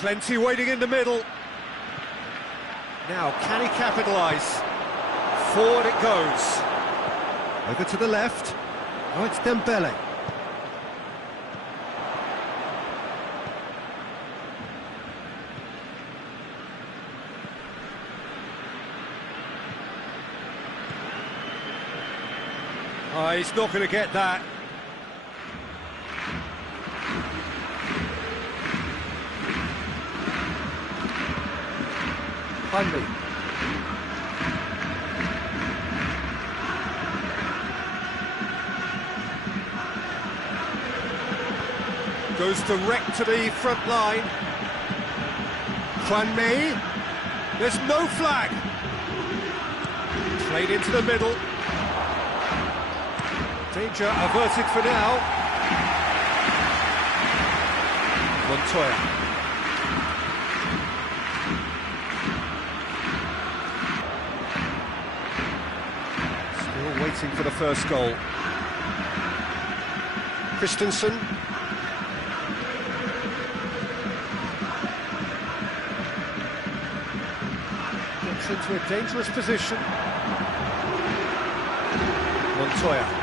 Plenty waiting in the middle. Now, can he capitalise? Forward it goes. Over to the left. Oh, it's Dembele. Oh, he's not going to get that. Hanley. Goes direct to the front line. Kwanme. There's no flag. Played into the middle. Danger averted for now. Montoya. Still waiting for the first goal. Christensen. Gets into a dangerous position. Montoya.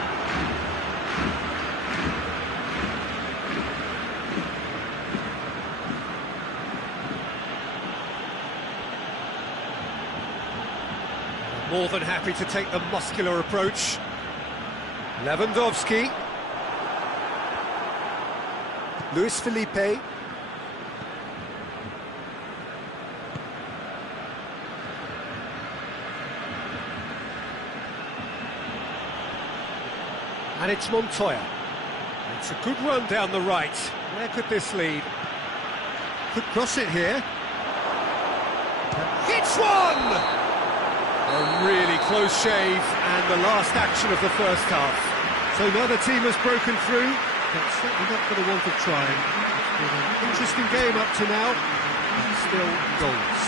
More than happy to take the muscular approach. Lewandowski. Luis Felipe. And it's Montoya. It's a good run down the right. Where could this lead? Could cross it here. Hits one! A really close shave, and the last action of the first half. So neither team has broken through, but certainly not for the want of trying. It's been an interesting game up to now, and still goals.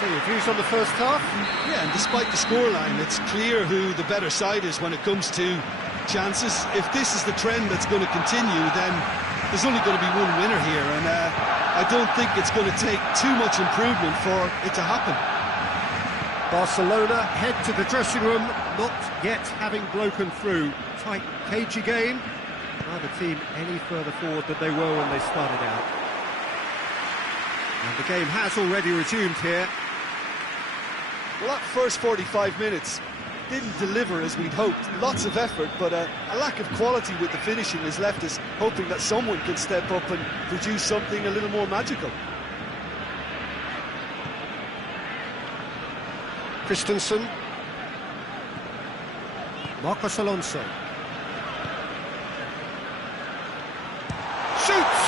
So your views on the first half? Yeah, and despite the scoreline, it's clear who the better side is when it comes to chances. If this is the trend that's going to continue, then there's only going to be one winner here, and I don't think it's going to take too much improvement for it to happen. Barcelona head to the dressing room, not yet having broken through. Tight, cagey game. Neither team any further forward than they were when they started out. And the game has already resumed here. Well, that first 45 minutes didn't deliver as we'd hoped. Lots of effort, but a lack of quality with the finishing has left us hoping that someone can step up and produce something a little more magical. Christensen. Marcos Alonso. Shoots!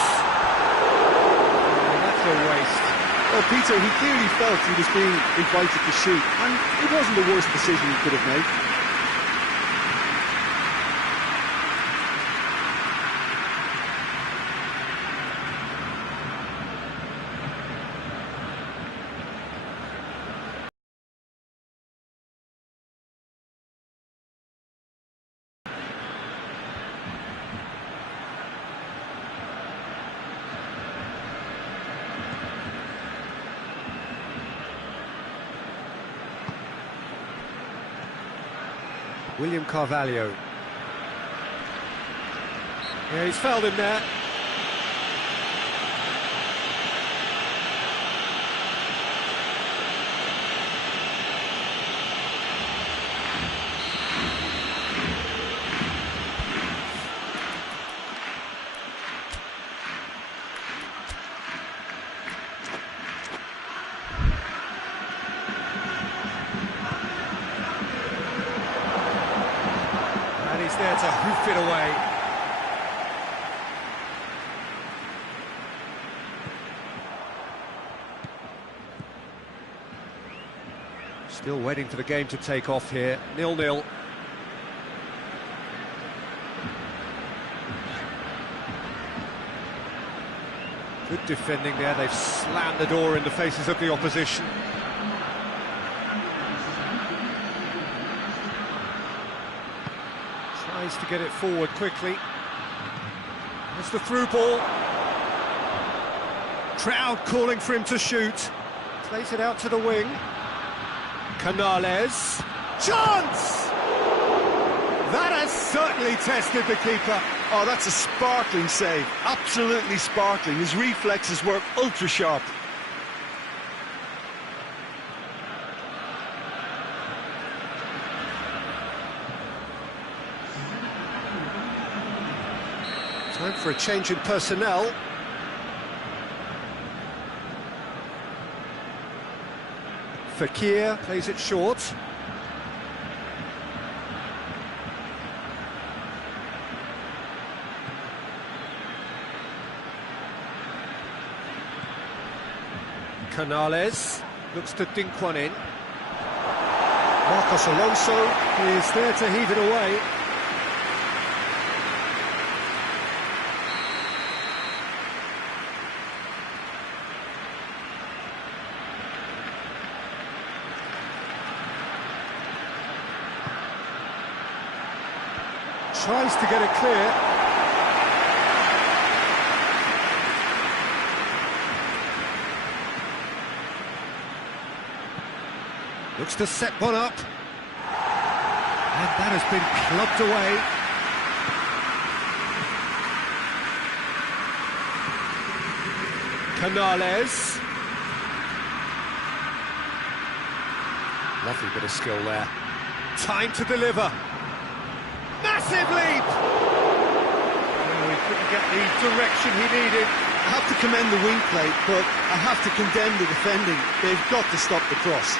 That's a waste. Well, Peter, he clearly felt he was being invited to shoot, and it wasn't the worst decision he could have made. William Carvalho. Yeah, he's fouled him there. He's there to hoof it away. Still waiting for the game to take off here. 0-0. Good defending there. They've slammed the door in the faces of the opposition. Tries to get it forward quickly. There's the through ball. Crowd calling for him to shoot. Plays it out to the wing. Canales. Chance! That has certainly tested the keeper. Oh, that's a sparkling save. Absolutely sparkling. His reflexes work ultra sharp. Time for a change in personnel. Fekir plays it short. Canales looks to dink one in. Marcos Alonso is there to heave it away. Tries to get it clear. Looks to set one up. And that has been clubbed away. Canales. Lovely bit of skill there. Time to deliver. Massive leap! Oh, he couldn't get the direction he needed. I have to commend the wing play, but I have to condemn the defending. They've got to stop the cross.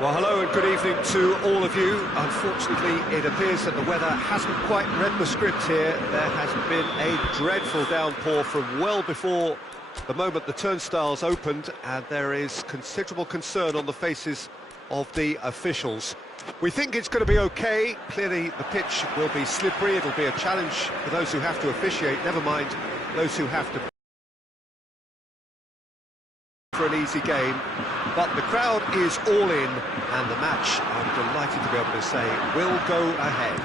Well, hello and good evening to all of you. Unfortunately, it appears that the weather hasn't quite read the script here. There has been a dreadful downpour from well before the moment the turnstiles opened, and there is considerable concern on the faces of the officials. We think it's going to be okay. Clearly, the pitch will be slippery. It'll be a challenge for those who have to officiate, never mind those who have to for an easy game, but the crowd is all in, and the match, I'm delighted to be able to say, will go ahead.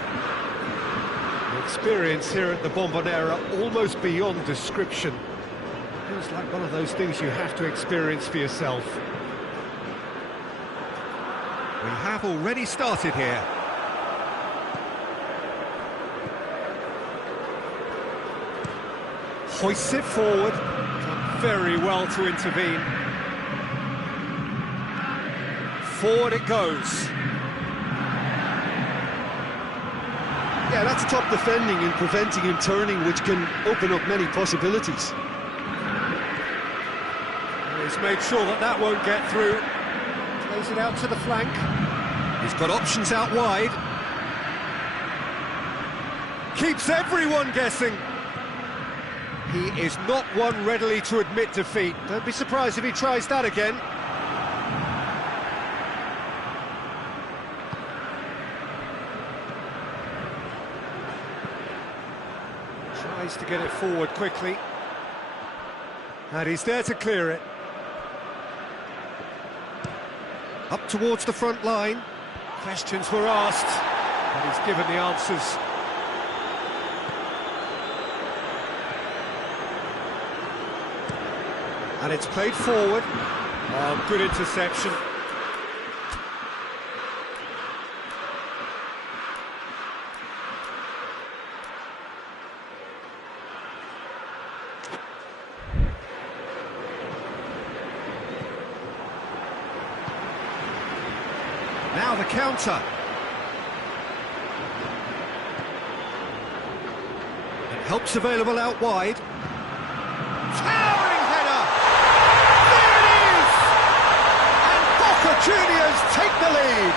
The experience here at the Bombonera almost beyond description. Feels like one of those things you have to experience for yourself. We have already started here. Hoists it forward, done very well to intervene. Forward it goes. Yeah, that's top defending and preventing him turning, which can open up many possibilities. He's made sure that that won't get through. Plays it out to the flank. He's got options out wide. Keeps everyone guessing. He is not one readily to admit defeat. Don't be surprised if he tries that again. Tries to get it forward quickly. And he's there to clear it. Up towards the front line. Questions were asked, and he's given the answers. And it's played forward. Oh, good interception. Now the counter. And help's available out wide. Towering header! There it is! And Boca Juniors take the lead.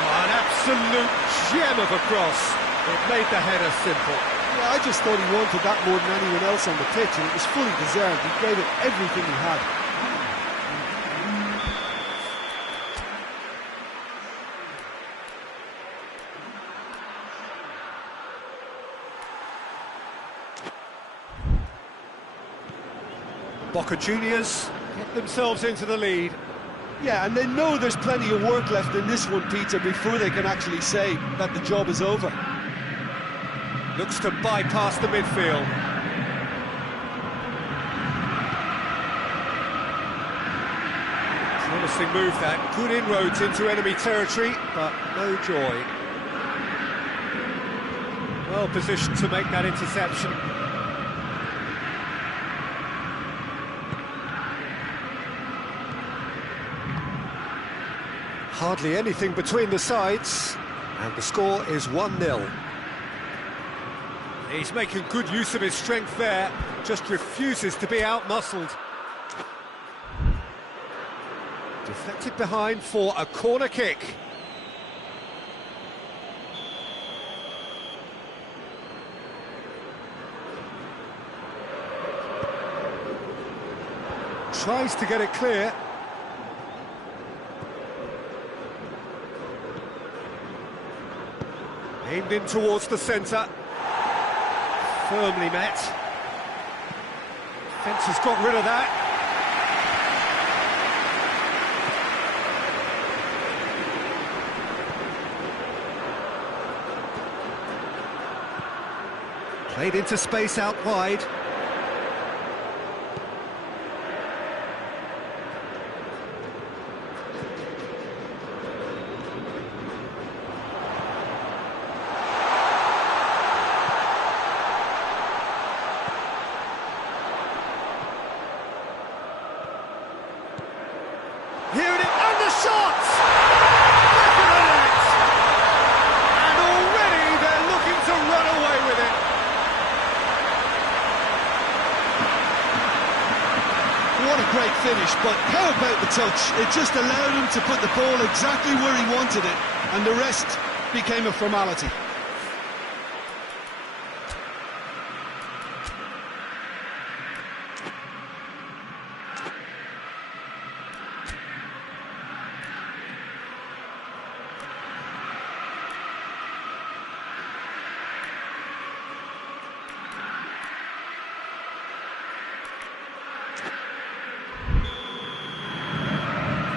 Oh, an absolute gem of a cross. It made the header simple. Yeah, I just thought he wanted that more than anyone else on the pitch, and it was fully deserved. He gave it everything he had. Boca Juniors get themselves into the lead. Yeah, and they know there's plenty of work left in this one, Peter, before they can actually say that the job is over. Looks to bypass the midfield. Promising move that. Good inroads into enemy territory, but no joy. Well positioned to make that interception. Hardly anything between the sides, and the score is 1-0. He's making good use of his strength there, just refuses to be out-muscled. Deflected behind for a corner kick. Tries to get it clear. Aimed in towards the centre. Firmly met. Fence has got rid of that. Played into space out wide. Here it is, and the shot! Back of the net! And already they're looking to run away with it. What a great finish, but how about the touch? It just allowed him to put the ball exactly where he wanted it, and the rest became a formality.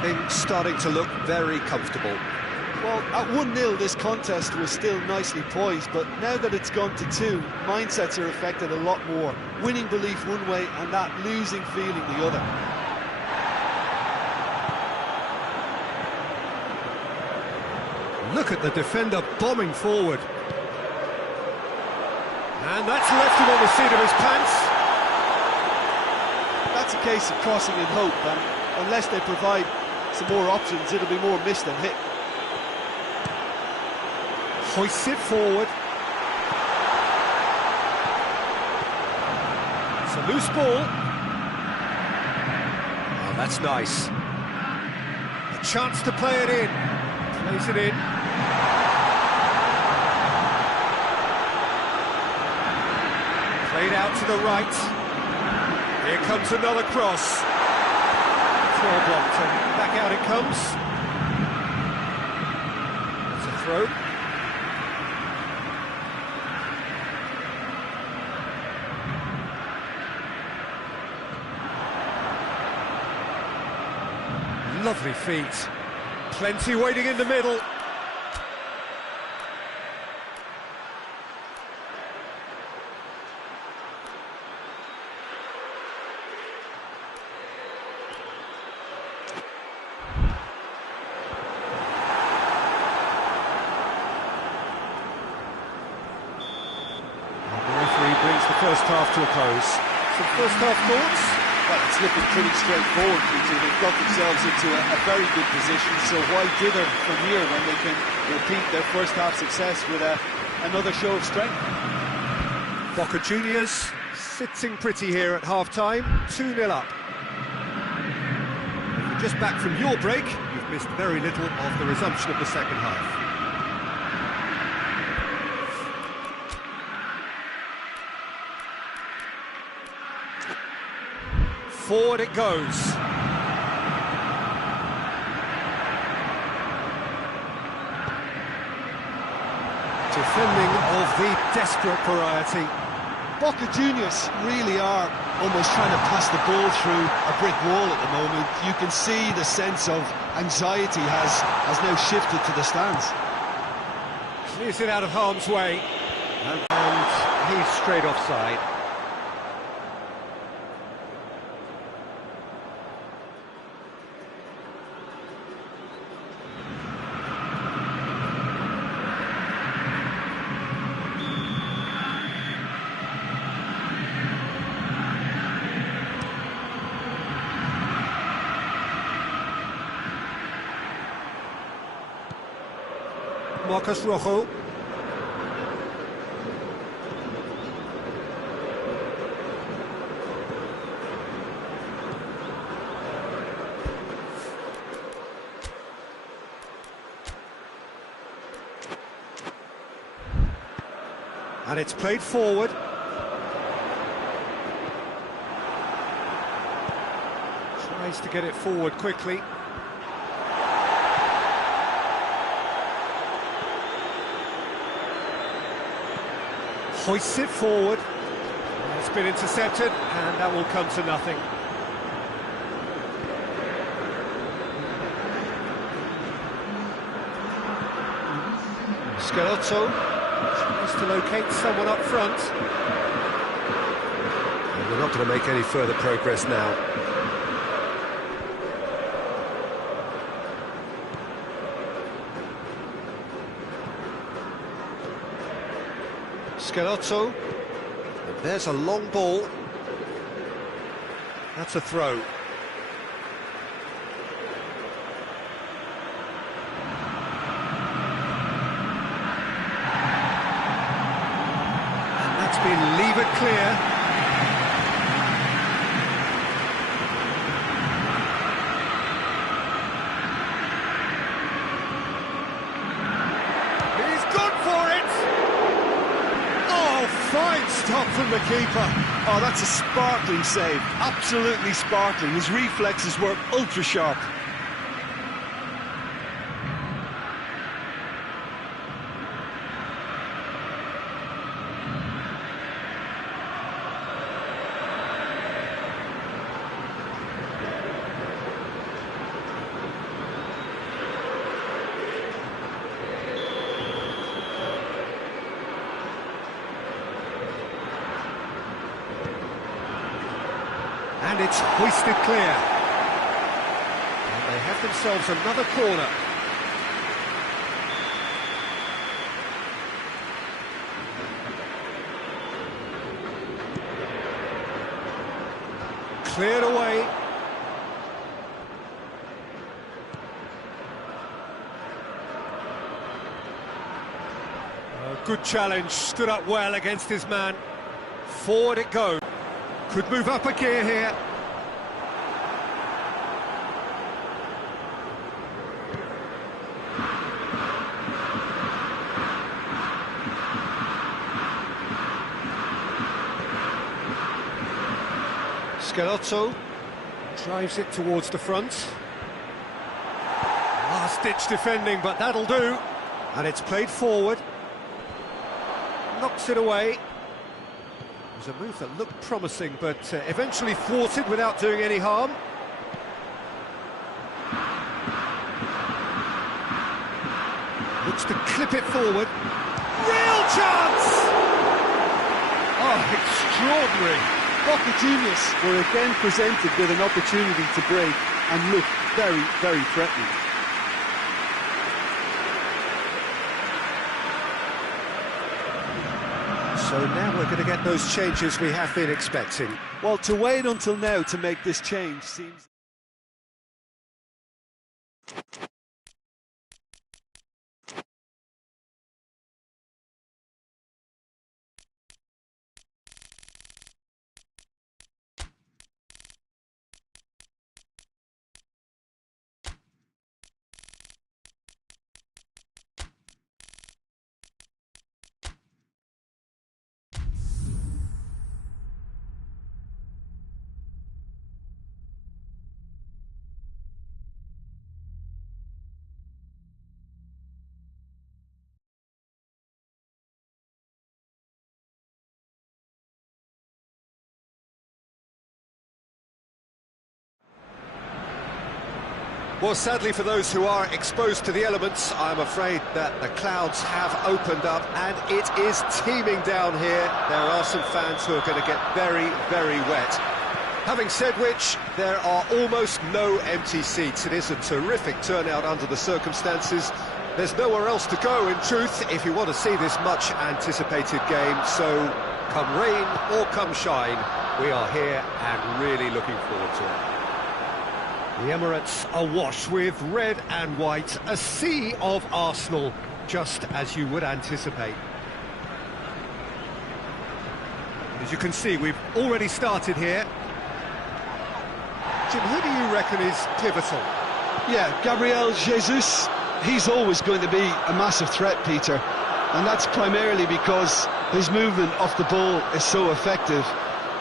Things starting to look very comfortable. Well, at 1-0 this contest was still nicely poised, but now that it's gone to 2, mindsets are affected a lot more. Winning belief one way and that losing feeling the other. Look at the defender bombing forward. And that's left him on the seat of his pants. That's a case of crossing in hope, and unless they provide some more options, it'll be more miss than hit. Hoists it forward. It's a loose ball. Oh, that's nice. A chance to play it in. Plays it in. Played out to the right. Here comes another cross. Throw blocked, and back out it comes. That's a throw. Lovely feet. Plenty waiting in the middle. And the referee brings the first half to a close. Some first half thoughts? Well, it's looking pretty straightforward, Peter. They've got themselves into a very good position, so why dither from here when they can repeat their first half success with another show of strength? Boca Juniors sitting pretty here at half-time, 2-0 up. If you're just back from your break, you've missed very little of the resumption of the second half. Forward it goes. Defending of the desperate variety. Boca Juniors really are almost trying to pass the ball through a brick wall at the moment. You can see the sense of anxiety has now shifted to the stands. Clears it out of harm's way. And he's straight offside. Marcus Rojo. And it's played forward. Tries to get it forward quickly. Hoists it forward. It's been intercepted, and that will come to nothing. Schelotto tries to locate someone up front. And we're not going to make any further progress now. Schelotto, and there's a long ball. That's a throw. And that's been levered clear. Fine stop from the keeper. Oh, that's a sparkling save. Absolutely sparkling. His reflexes were ultra sharp. And it's hoisted clear. And they have themselves another corner. Cleared away. A good challenge, stood up well against his man. Forward it goes. Could move up a gear here. Schelotto drives it towards the front. Last-ditch defending, but that'll do. And it's played forward. Knocks it away. It was a move that looked promising, but eventually thwarted without doing any harm. Looks to clip it forward. Real chance! Oh, extraordinary. Boca Juniors were again presented with an opportunity to break and looked very, very threatening. So So now we're going to get those changes we have been expecting. Well, to wait until now to make this change seems... Well, sadly for those who are exposed to the elements, I'm afraid that the clouds have opened up and it is teeming down here. There are some fans who are going to get very, very wet. Having said which, there are almost no empty seats. It is a terrific turnout under the circumstances. There's nowhere else to go, in truth, if you want to see this much-anticipated game. So, come rain or come shine, we are here and really looking forward to it. The Emirates awash with red and white, a sea of Arsenal, just as you would anticipate. As you can see, we've already started here. Jim, who do you reckon is pivotal? Yeah, Gabriel Jesus, he's always going to be a massive threat, Peter. And that's primarily because his movement off the ball is so effective.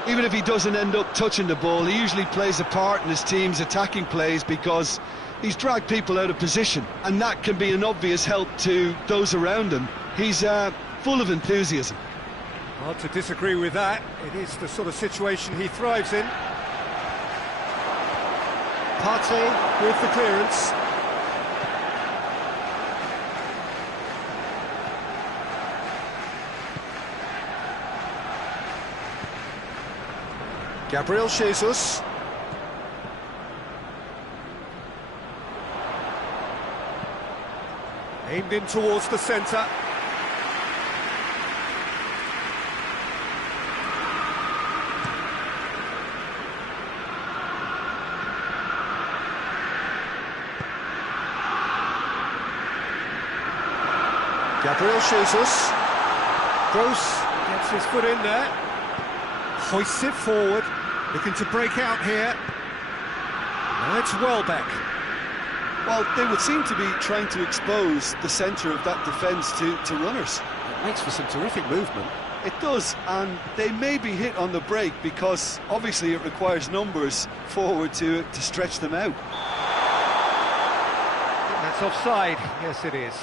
Even if he doesn't end up touching the ball, he usually plays a part in his team's attacking plays because he's dragged people out of position, and that can be an obvious help to those around him. He's full of enthusiasm. Hard to disagree with that. It is the sort of situation he thrives in. Partey with the clearance. Gabriel Jesus. Aimed in towards the centre. Gabriel Jesus. Gross gets his foot in there. Hoists it forward. Looking to break out here. Now it's Welbeck. Well, they would seem to be trying to expose the centre of that defence to runners. It makes for some terrific movement. It does, and they may be hit on the break because obviously it requires numbers forward to stretch them out. That's offside. Yes, it is.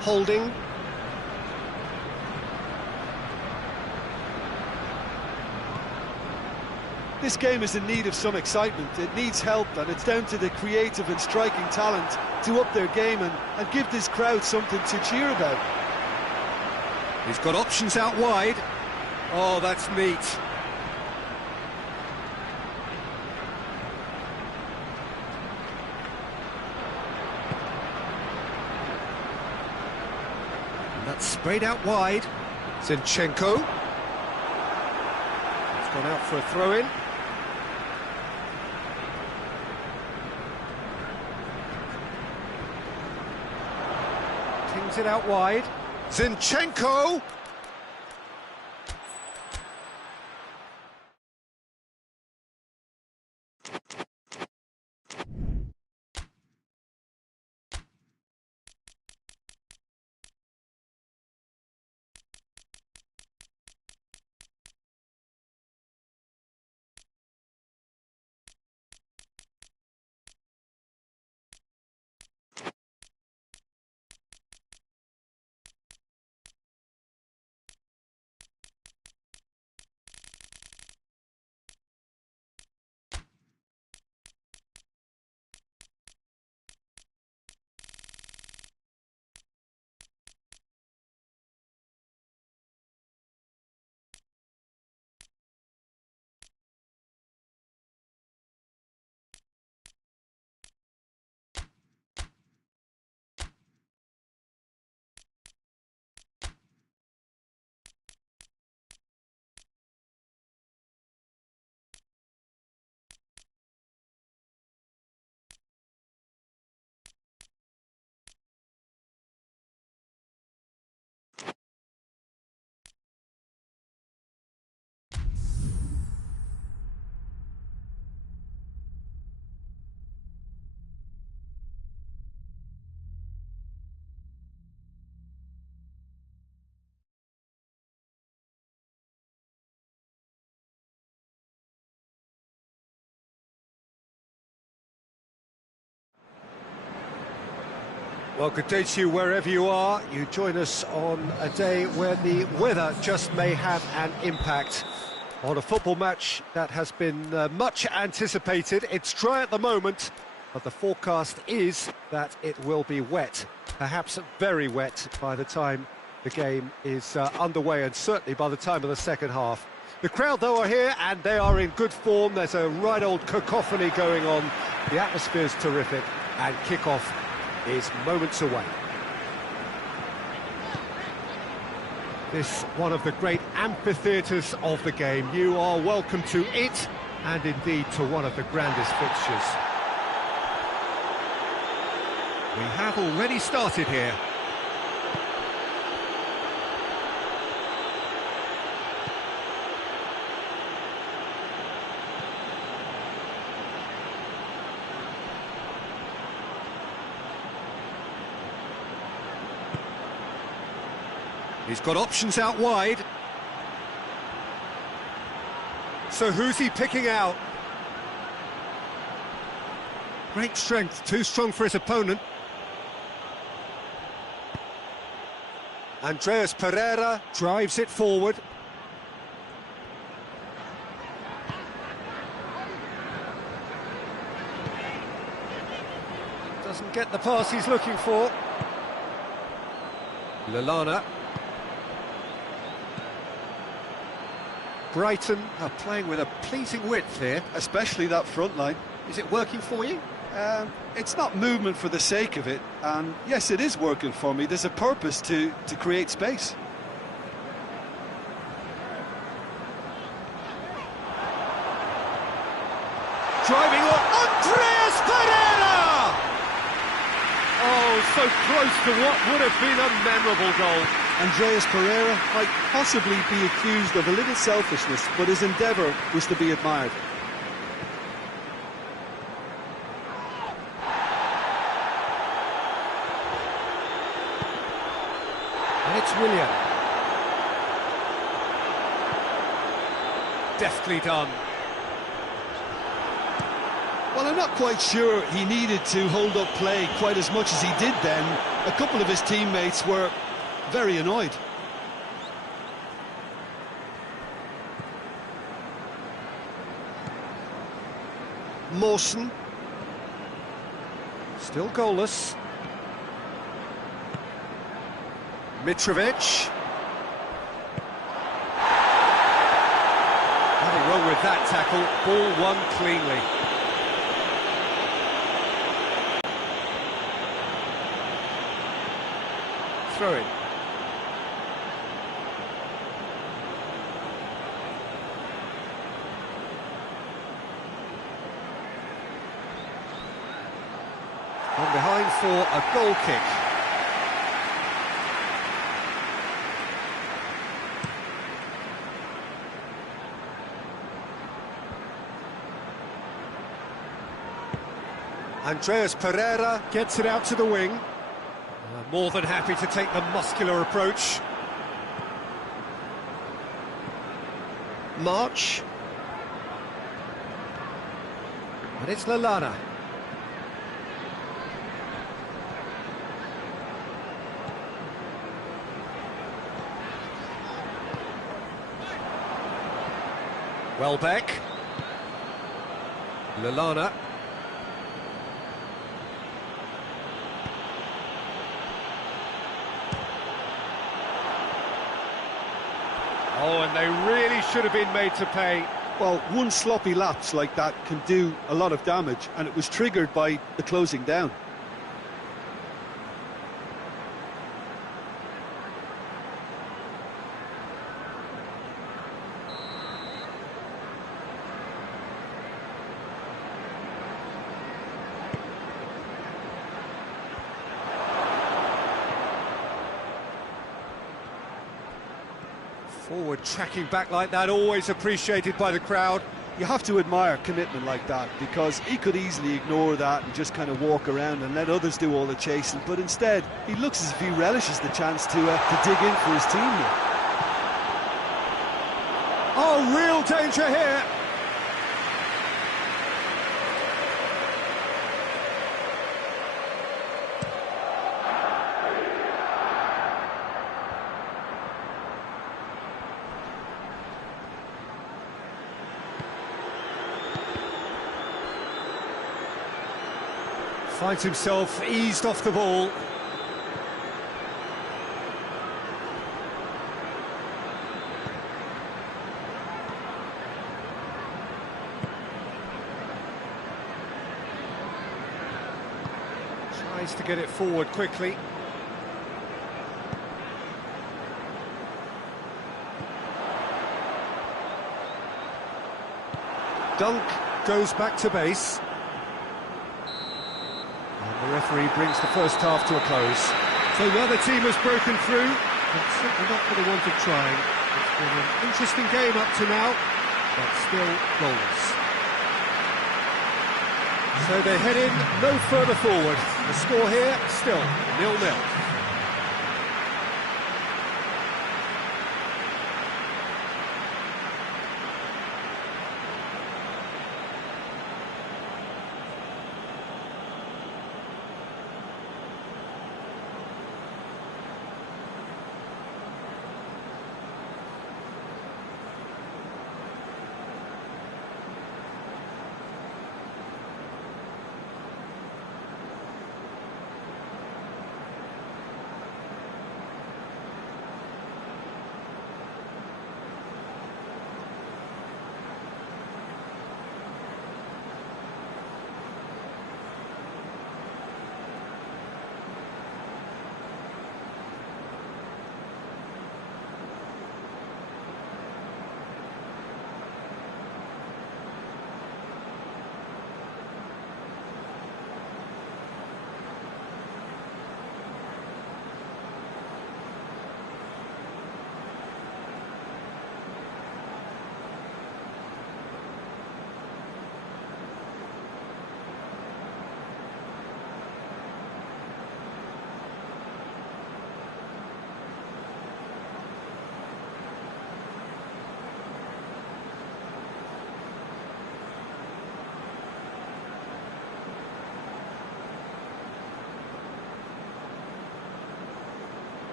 Holding. This game is in need of some excitement. It needs help, and it's down to the creative and striking talent to up their game and give this crowd something to cheer about. He's got options out wide. Oh, that's neat. That's sprayed out wide. Zinchenko. It's gone out for a throw-in. Tings it out wide. Zinchenko! Well, good day to you wherever you are. You join us on a day where the weather just may have an impact on a football match that has been much anticipated. It's dry at the moment, but the forecast is that it will be wet, perhaps very wet by the time the game is underway, and certainly by the time of the second half. The crowd, though, are here, and they are in good form. There's a right old cacophony going on. The atmosphere's terrific, and kick-off is moments away. This one of the great amphitheatres of the game. You are welcome to it, and indeed to one of the grandest fixtures. We have already started here. He's got options out wide. So who's he picking out? Great strength, too strong for his opponent. Andreas Pereira drives it forward. Doesn't get the pass he's looking for. Lallana. Brighton are playing with a pleasing width here. Especially that front line. Is it working for you? It's not movement for the sake of it, and yes, it is working for me. There's a purpose to create space. Driving on, Andreas Pereira! Oh, so close to what would have been a memorable goal. Andreas Pereira might possibly be accused of a little selfishness, but his endeavour was to be admired. And it's Willian. Deftly done. Well, I'm not quite sure he needed to hold up play quite as much as he did then. A couple of his teammates were very annoyed. Mawson. Still goalless. Mitrovic. Nothing wrong with that tackle. Ball won cleanly. Throw in. On behind for a goal kick. Andreas Pereira gets it out to the wing. More than happy to take the muscular approach. March. And it's Lallana. Welbeck. Lallana. Oh, and they really should have been made to pay. Well, one sloppy lapse like that can do a lot of damage, and it was triggered by the closing down. Forward tracking back like that, always appreciated by the crowd. You have to admire commitment like that, because he could easily ignore that and just kind of walk around and let others do all the chasing, but instead he looks as if he relishes the chance to dig in for his team here. Oh, real danger here. Finds himself eased off the ball. Tries to get it forward quickly. Dunk goes back to base. And the referee brings the first half to a close. So the other team has broken through, but certainly not for the want of trying. It's been an interesting game up to now, but still goalless. So they head in no further forward. The score here, still 0-0.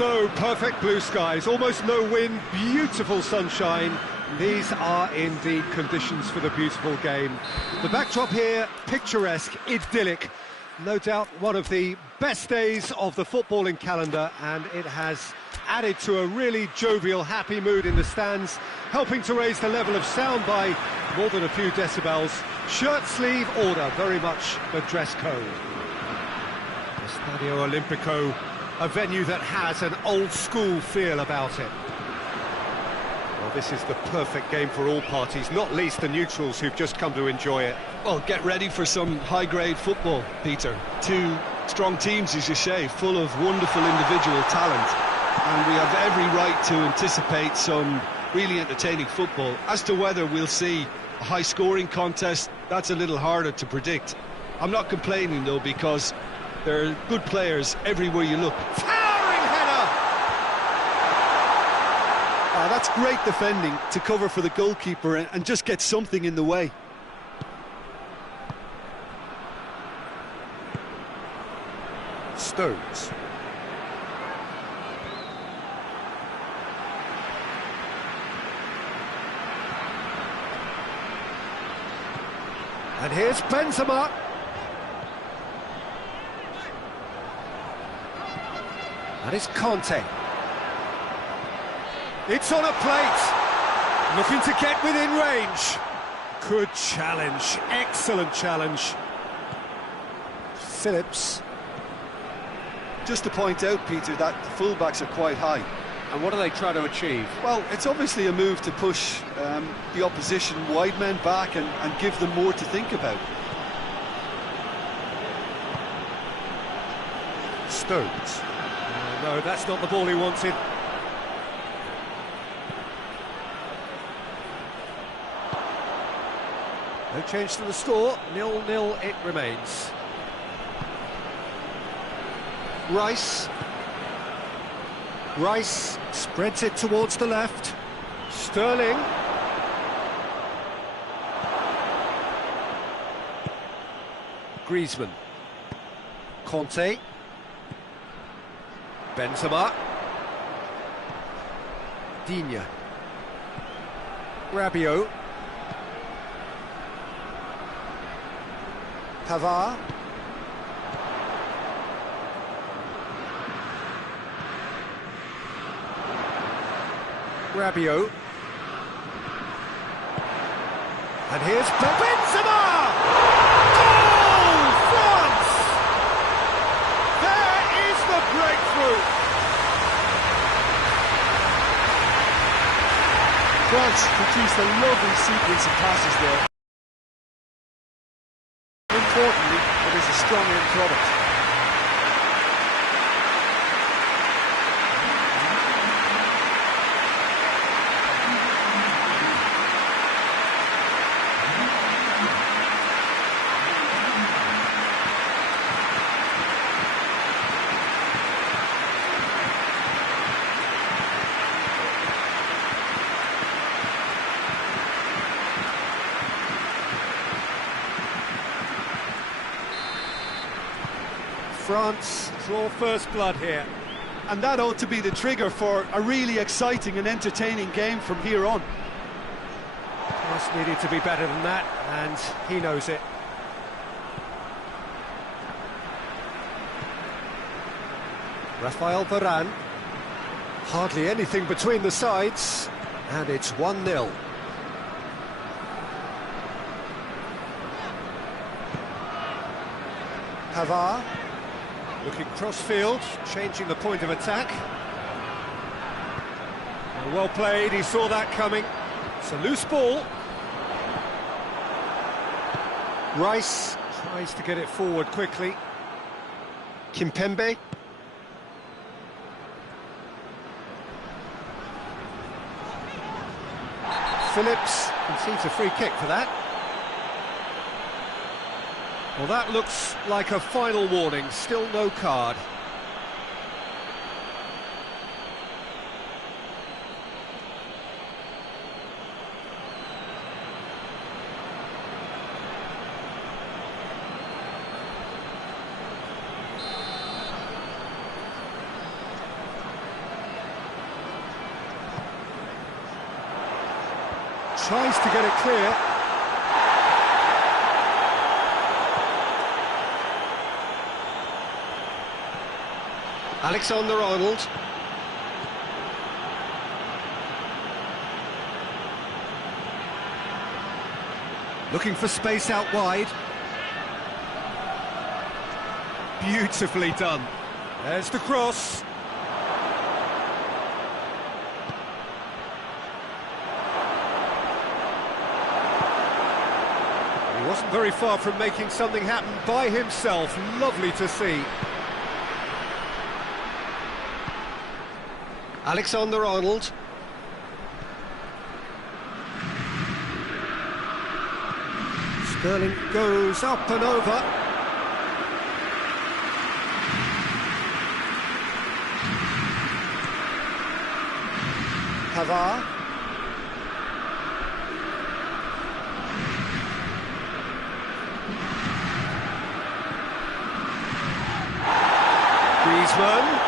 So, perfect blue skies, almost no wind, beautiful sunshine. These are indeed conditions for the beautiful game. The backdrop here, picturesque, idyllic. No doubt one of the best days of the footballing calendar, and it has added to a really jovial, happy mood in the stands, helping to raise the level of sound by more than a few decibels. Shirt sleeve order, very much the dress code. Estadio Olimpico, a venue that has an old-school feel about it. Well, this is the perfect game for all parties, not least the neutrals who've just come to enjoy it. Well, get ready for some high-grade football, Peter. Two strong teams, as you say, full of wonderful individual talent. And we have every right to anticipate some really entertaining football. As to whether we'll see a high-scoring contest, that's a little harder to predict. I'm not complaining, though, because there are good players everywhere you look. Towering header! That's great defending to cover for the goalkeeper and just get something in the way. Stones. And here's Benzema. And it's Conte. It's on a plate. Looking to get within range. Good challenge. Excellent challenge. Phillips. Just to point out, Peter, that the fullbacks are quite high. And what are they trying to achieve? Well, it's obviously a move to push the opposition wide men back and give them more to think about. Stones. No, that's not the ball he wanted. No change to the score, 0-0 it remains. Rice spreads it towards the left. Sterling. Griezmann. Conte. Benzema. Digne. Rabiot. Pavard. Rabiot. And here's Benzema! Goal! France! There is the breakthrough! France produced a lovely sequence of passes there. Importantly, it is a strong end product. France draw first blood here. And that ought to be the trigger for a really exciting and entertaining game from here on. Pass needed to be better than that, and he knows it. Rafael Varane. Hardly anything between the sides, and it's 1-0. Pavard. Looking cross-field, changing the point of attack. Well played, he saw that coming. It's a loose ball. Rice tries to get it forward quickly. Kimpembe. Phillips concedes a free kick for that. Well, that looks like a final warning, still no card. Tries to get it clear. Alexander-Arnold. Looking for space out wide. Beautifully done. There's the cross. He wasn't very far from making something happen by himself. Lovely to see. Alexander-Arnold. Sterling goes up and over. Pavard. Griezmann.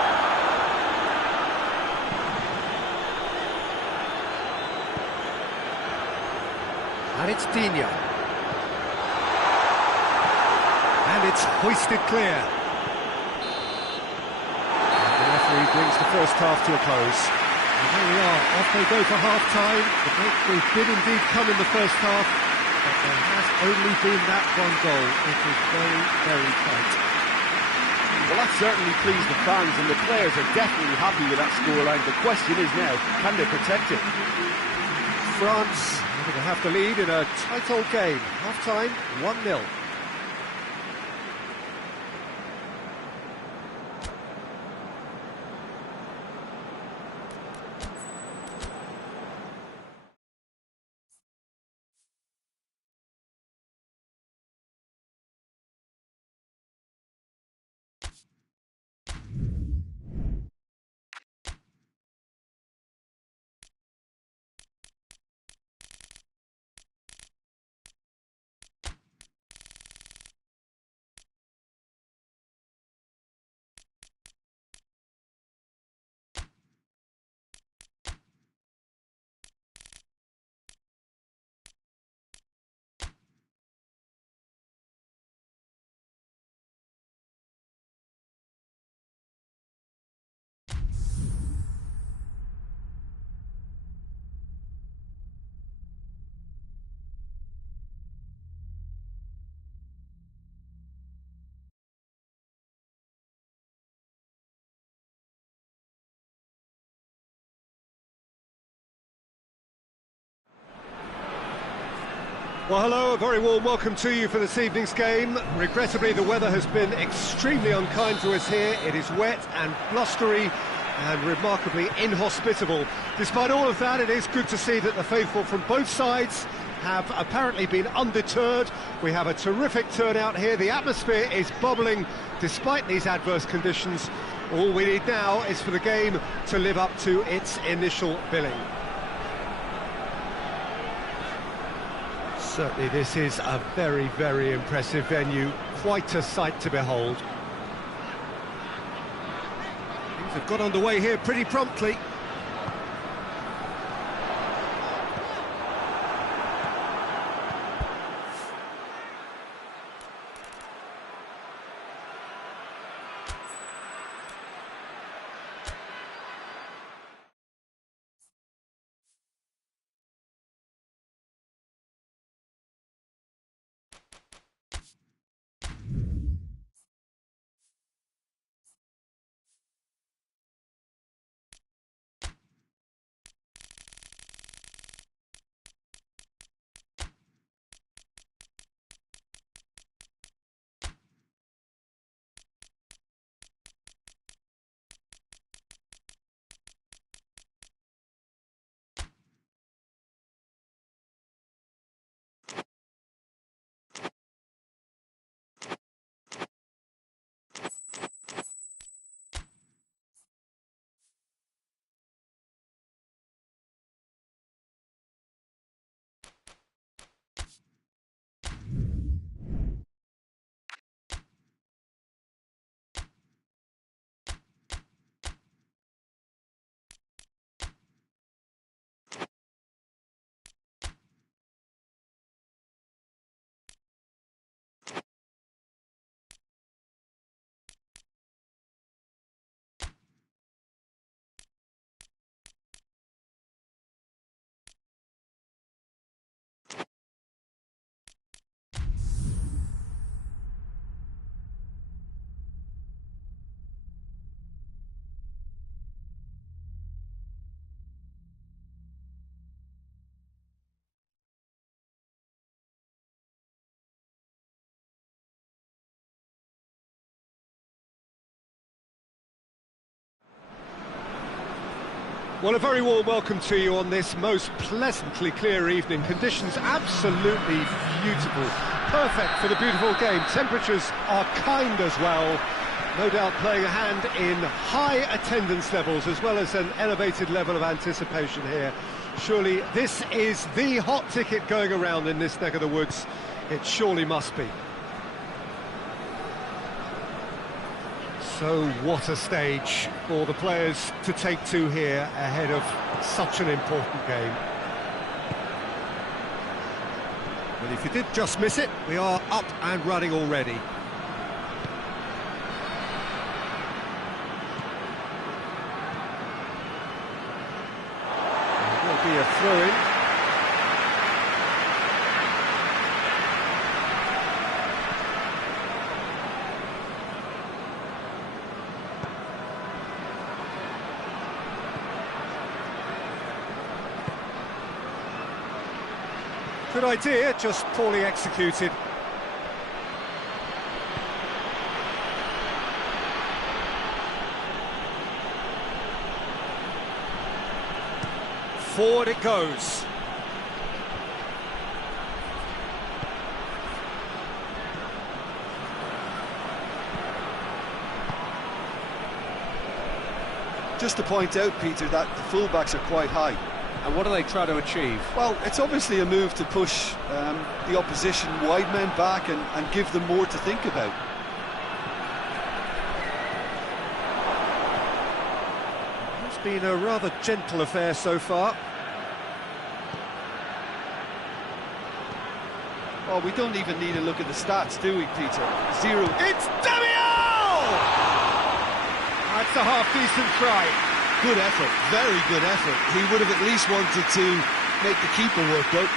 And it's Digne. And it's hoisted clear. And the referee brings the first half to a close. And there we are, off they go for half-time. The breakthrough did indeed come in the first half, but there has only been that one goal. It was very, very tight. Well, that certainly pleased the fans, and the players are definitely happy with that scoreline. The question is now, can they protect it? France are going to have the lead in a tight old game. Half-time, 1-0. Well, hello, a very warm welcome to you for this evening's game. Regrettably, the weather has been extremely unkind to us here. It is wet and blustery and remarkably inhospitable. Despite all of that, it is good to see that the faithful from both sides have apparently been undeterred. We have a terrific turnout here. The atmosphere is bubbling despite these adverse conditions. All we need now is for the game to live up to its initial billing. Certainly this is a very, very impressive venue, quite a sight to behold. Things have got underway here pretty promptly. Well, a very warm welcome to you on this most pleasantly clear evening. Conditions absolutely beautiful, perfect for the beautiful game. Temperatures are kind as well, no doubt playing a hand in high attendance levels as well as an elevated level of anticipation here. Surely this is the hot ticket going around in this neck of the woods. It surely must be. So what a stage for the players to take to here ahead of such an important game. Well, if you did just miss it, we are up and running already. throw-in. Good idea, just poorly executed. Forward it goes. Just to point out, Peter, that the fullbacks are quite high. And what are they trying to achieve? Well, it's obviously a move to push the opposition wide men back and give them more to think about. It's been a rather gentle affair so far. Oh, we don't even need to look at the stats, do we, Peter? 0. It's Damian! That's a half-decent try. Good effort, very good effort. He would have at least wanted to make the keeper work, though.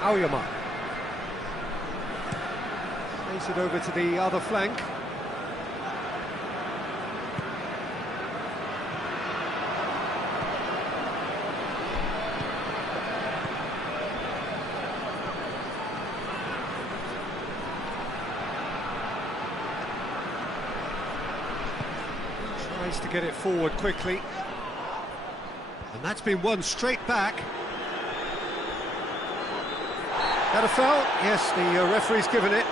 Aoyama. Plays it over to the other flank. Tries to get it forward quickly. And that's been won straight back. That a foul? Yes, the referee's given it.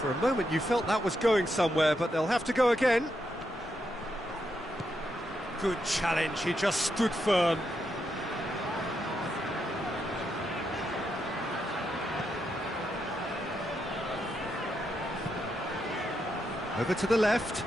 For a moment you felt that was going somewhere, but they'll have to go again. Good challenge, he just stood firm. Over to the left.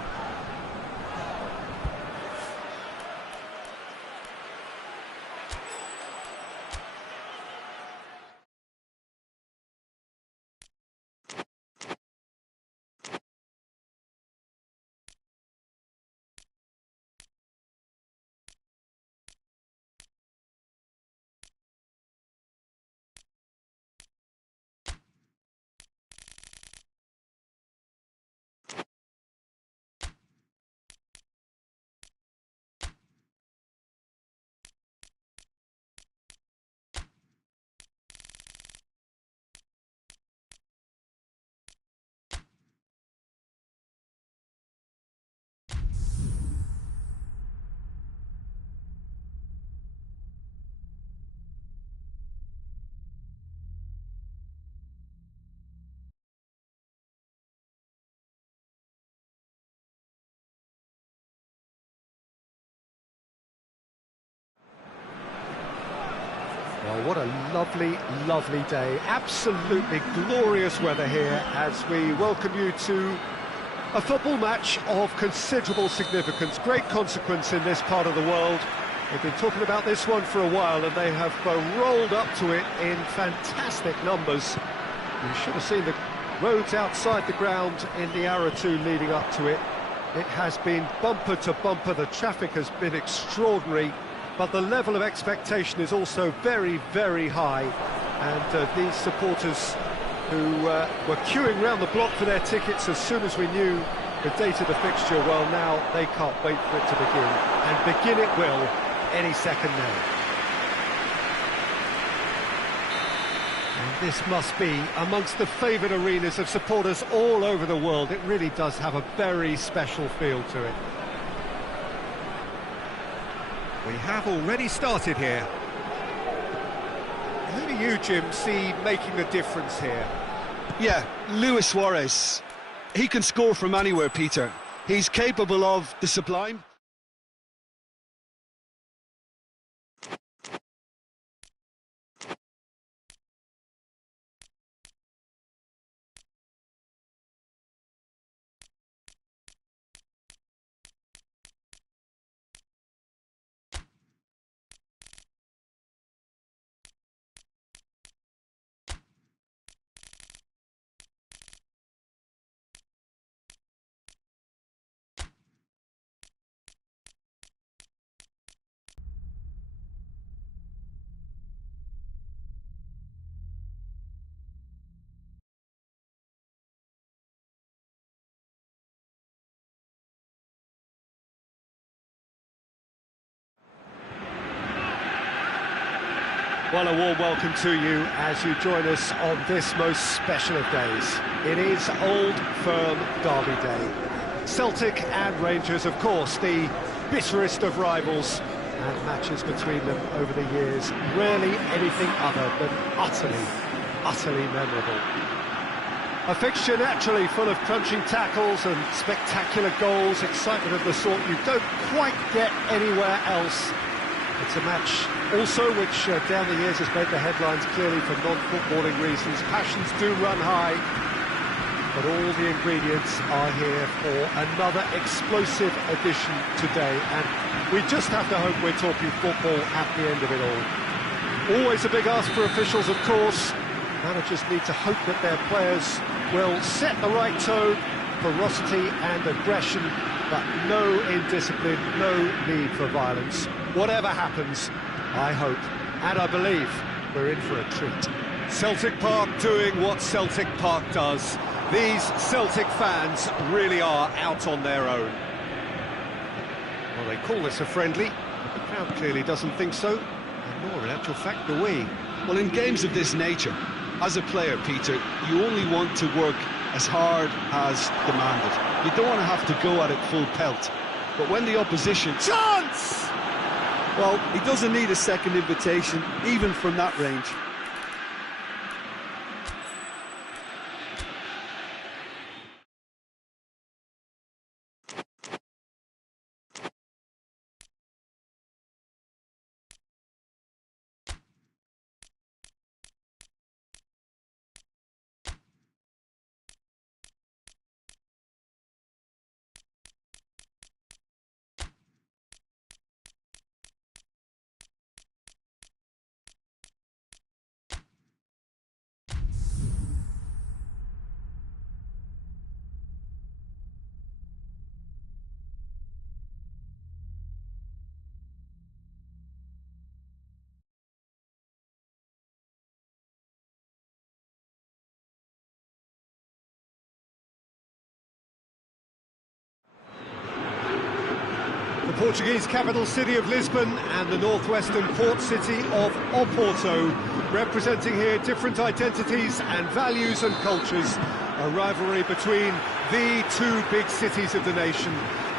Well, what a lovely, lovely day. Absolutely glorious weather here as we welcome you to a football match of considerable significance, great consequence in this part of the world. They've been talking about this one for a while and they have rolled up to it in fantastic numbers. You should have seen the roads outside the ground in the hour or two leading up to it. It has been bumper to bumper, the traffic has been extraordinary. But the level of expectation is also very, very high. And these supporters who were queuing round the block for their tickets as soon as we knew the date of the fixture, well, now they can't wait for it to begin. And begin it will any second now. And this must be amongst the favoured arenas of supporters all over the world. It really does have a very special feel to it. We have already started here. Who do you, Jim, see making the difference here? Yeah, Luis Suarez. He can score from anywhere, Peter. He's capable of the sublime. Well, a warm welcome to you as you join us on this most special of days. It is Old Firm Derby Day. Celtic and Rangers, of course, the bitterest of rivals, and matches between them over the years, rarely anything other than utterly memorable. A fixture naturally full of crunching tackles and spectacular goals, excitement of the sort you don't quite get anywhere else. It's a match also which down the years has made the headlines clearly for non-footballing reasons. Passions do run high, but all the ingredients are here for another explosive edition today, and we just have to hope we're talking football at the end of it all. Always a big ask for officials, of course. Managers need to hope that their players will set the right tone, ferocity and aggression, but no indiscipline, no need for violence. Whatever happens, I hope, and I believe, we're in for a treat. Celtic Park doing what Celtic Park does. These Celtic fans really are out on their own. Well, they call this a friendly, but the crowd clearly doesn't think so, and nor in actual fact do we. Well, in games of this nature, as a player, Peter, you only want to work as hard as demanded. You don't want to have to go at it full pelt. But when the opposition... Chance! Well, he doesn't need a second invitation, even from that range. The Portuguese capital city of Lisbon and the northwestern port city of Oporto, representing here different identities and values and cultures. A rivalry between the two big cities of the nation.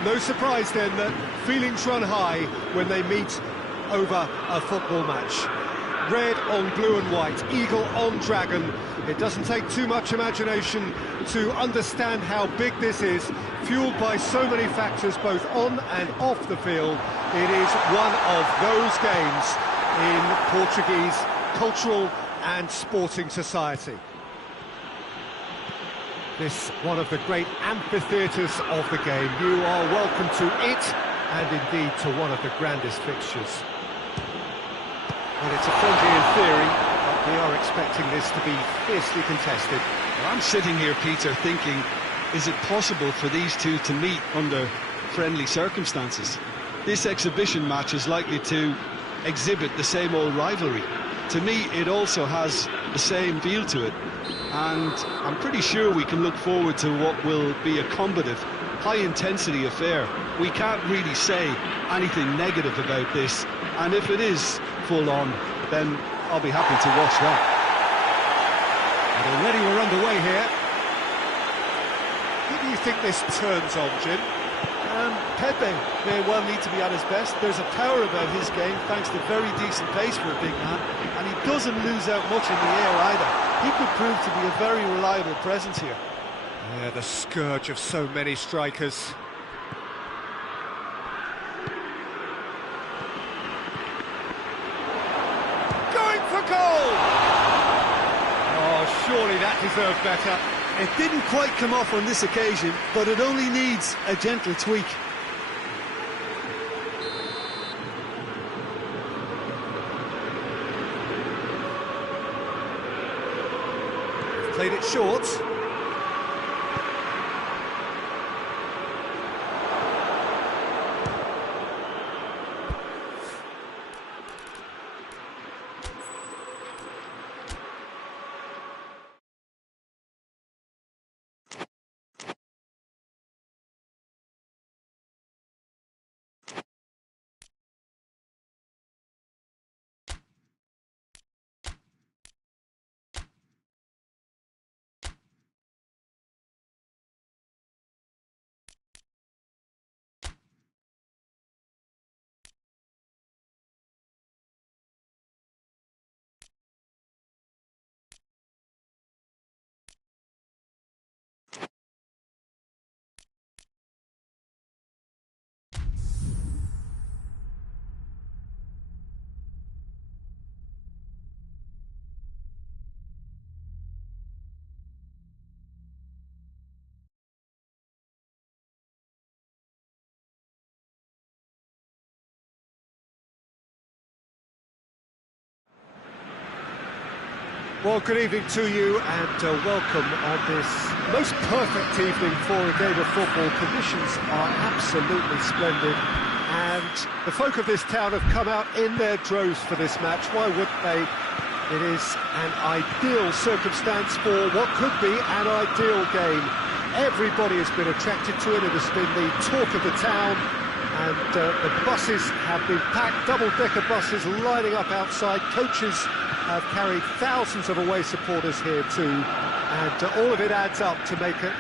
No surprise then that feelings run high when they meet over a football match. Red on blue and white, eagle on dragon. It doesn't take too much imagination to understand how big this is, fueled by so many factors both on and off the field. It is one of those games in Portuguese cultural and sporting society. This one of the great amphitheatres of the game. You are welcome to it, and indeed to one of the grandest fixtures. Well, it's a friendly in theory, but we are expecting this to be fiercely contested. Well, I'm sitting here, Peter, thinking, is it possible for these two to meet under friendly circumstances? This exhibition match is likely to exhibit the same old rivalry. To me, it also has the same feel to it, and I'm pretty sure we can look forward to what will be a combative, high-intensity affair. We can't really say anything negative about this, and if it is full-on, then I'll be happy to watch that. And already we're underway here. Who do you think this turns on, Jim? Pepe may well need to be at his best. There's a power about his game, thanks to very decent pace for a big man, and he doesn't lose out much in the air either. He could prove to be a very reliable presence here. Yeah, the scourge of so many strikers. Going for goal! Oh, surely that deserved better. It didn't quite come off on this occasion, but it only needs a gentle tweak. Played it short. Well, good evening to you and welcome on this most perfect evening for a game of football. Conditions are absolutely splendid and the folk of this town have come out in their droves for this match. Why wouldn't they? It is an ideal circumstance for what could be an ideal game. Everybody has been attracted to it. It has been the talk of the town and the buses have been packed, double-decker buses lining up outside. Coaches have carried thousands of away supporters here too, and all of it adds up to make a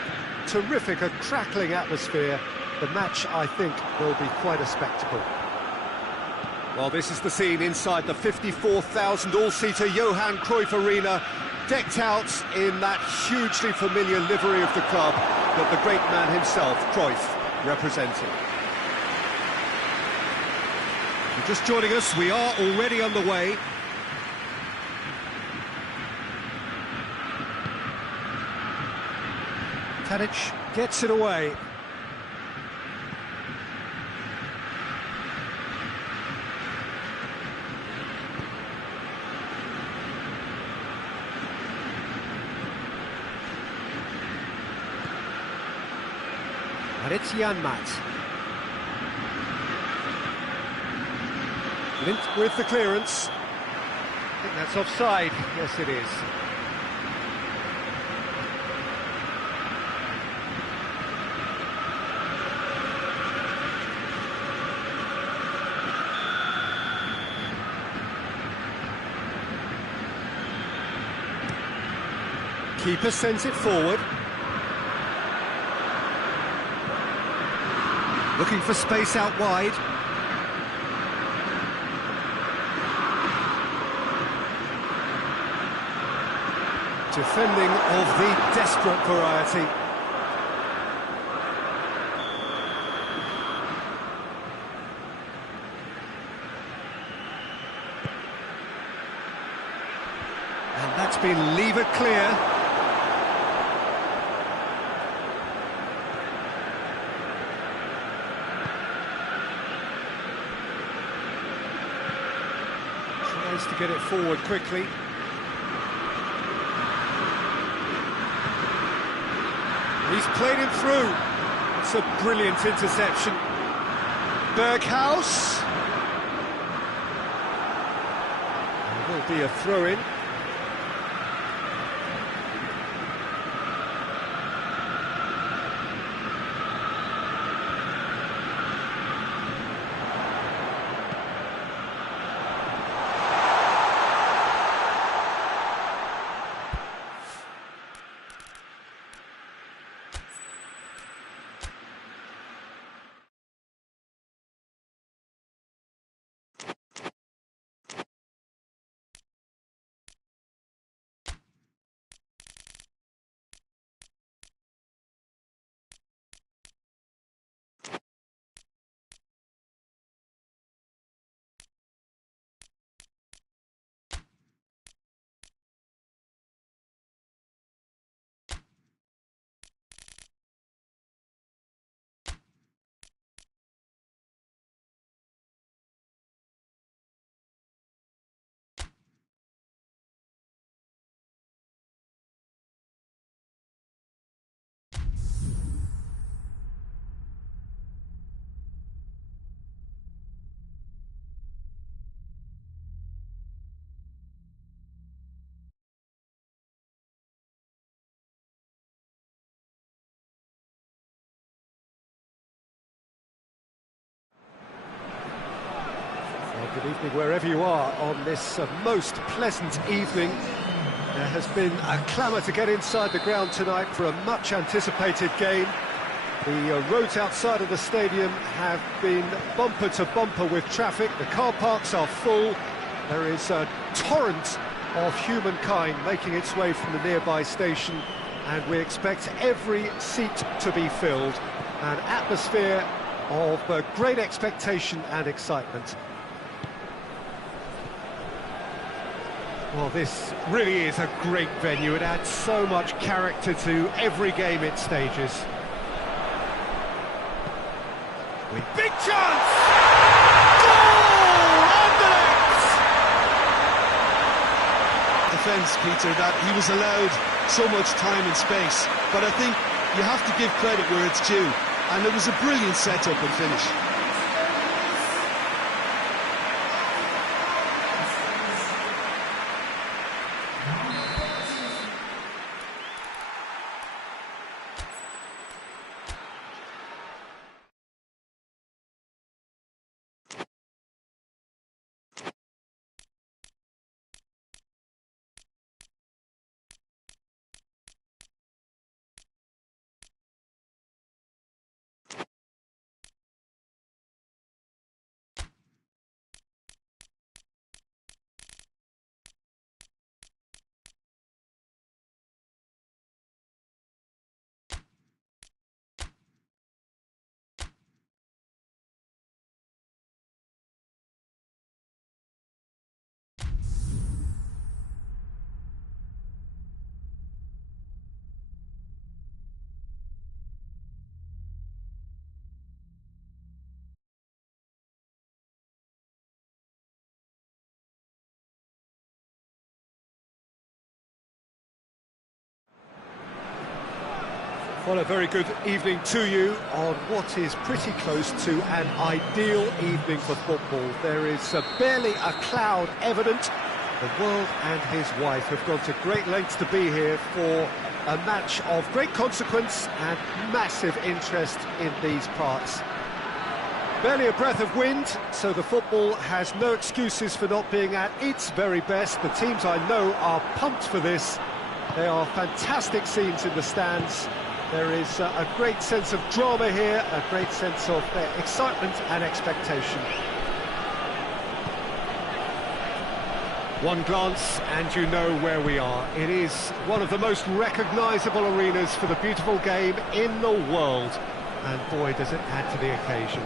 terrific, a crackling atmosphere. The match, I think, will be quite a spectacle. Well, this is the scene inside the 54,000 all-seater Johan Cruyff Arena, decked out in that hugely familiar livery of the club that the great man himself, Cruyff, represented. If you're just joining us, we are already underway. Tadic gets it away. And it's Janmaat. With the clearance. I think that's offside. Yes, it is. Keeper sends it forward. Looking for space out wide. Defending of the desperate variety. And that's been levered clear. To get it forward quickly. He's played him through. It's a brilliant interception. Berghaus. There will be a throw-in. Good evening wherever you are on this most pleasant evening. There has been a clamour to get inside the ground tonight for a much anticipated game. The roads outside of the stadium have been bumper to bumper with traffic. The car parks are full. There is a torrent of humankind making its way from the nearby station, and we expect every seat to be filled. An atmosphere of great expectation and excitement. Well, this really is a great venue. It adds so much character to every game it stages. Big chance! Goal! On the net! Defence, Peter, that he was allowed so much time and space, but I think you have to give credit where it's due, and it was a brilliant setup and finish. Well, a very good evening to you on what is pretty close to an ideal evening for football. There is barely a cloud evident. The world and his wife have gone to great lengths to be here for a match of great consequence and massive interest in these parts. Barely a breath of wind, so the football has no excuses for not being at its very best. The teams I know are pumped for this. There are fantastic scenes in the stands. There is a great sense of drama here, a great sense of excitement and expectation. One glance and you know where we are. It is one of the most recognisable arenas for the beautiful game in the world. And boy, does it add to the occasion.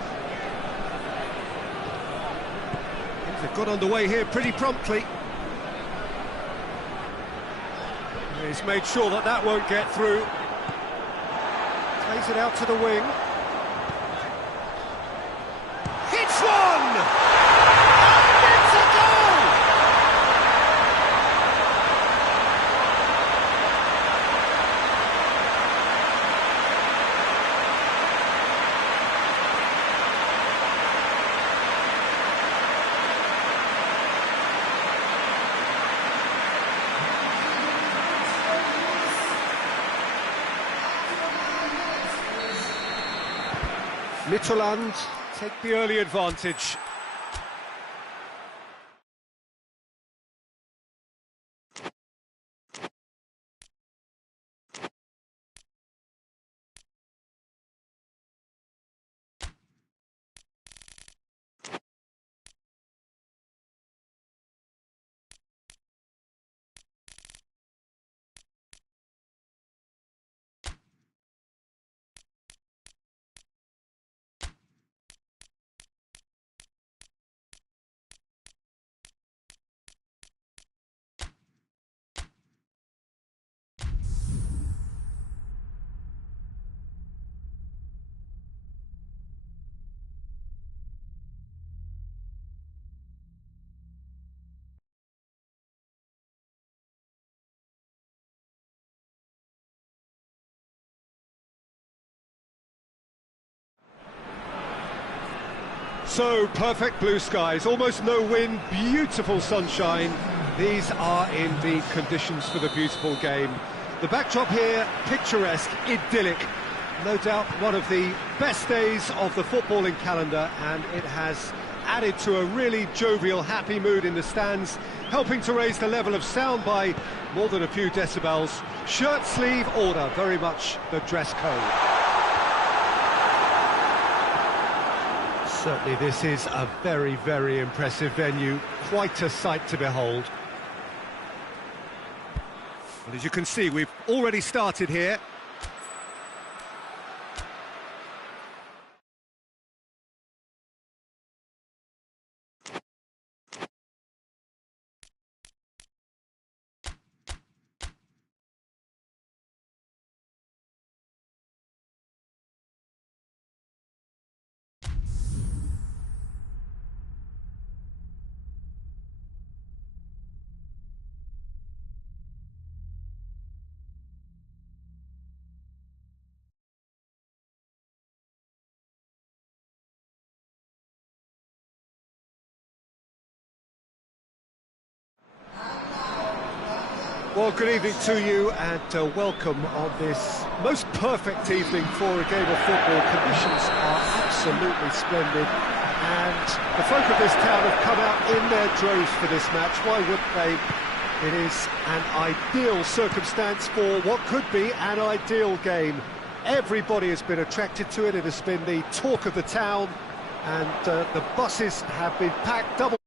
Things have got underway here pretty promptly. He's made sure that that won't get through. Plays it out to the wing. Hits one! And it's a goal! Midtjylland take the early advantage. So, perfect blue skies, almost no wind, beautiful sunshine. These are indeed conditions for the beautiful game. The backdrop here, picturesque, idyllic. No doubt one of the best days of the footballing calendar, and it has added to a really jovial, happy mood in the stands, helping to raise the level of sound by more than a few decibels. Shirt sleeve order, very much the dress code. Certainly this is a very, very impressive venue, quite a sight to behold. Well, as you can see, we've already started here. Well, good evening to you and welcome on this most perfect evening for a game of football. Conditions are absolutely splendid and the folk of this town have come out in their droves for this match. Why wouldn't they? It is an ideal circumstance for what could be an ideal game. Everybody has been attracted to it. It has been the talk of the town and the buses have been packed double.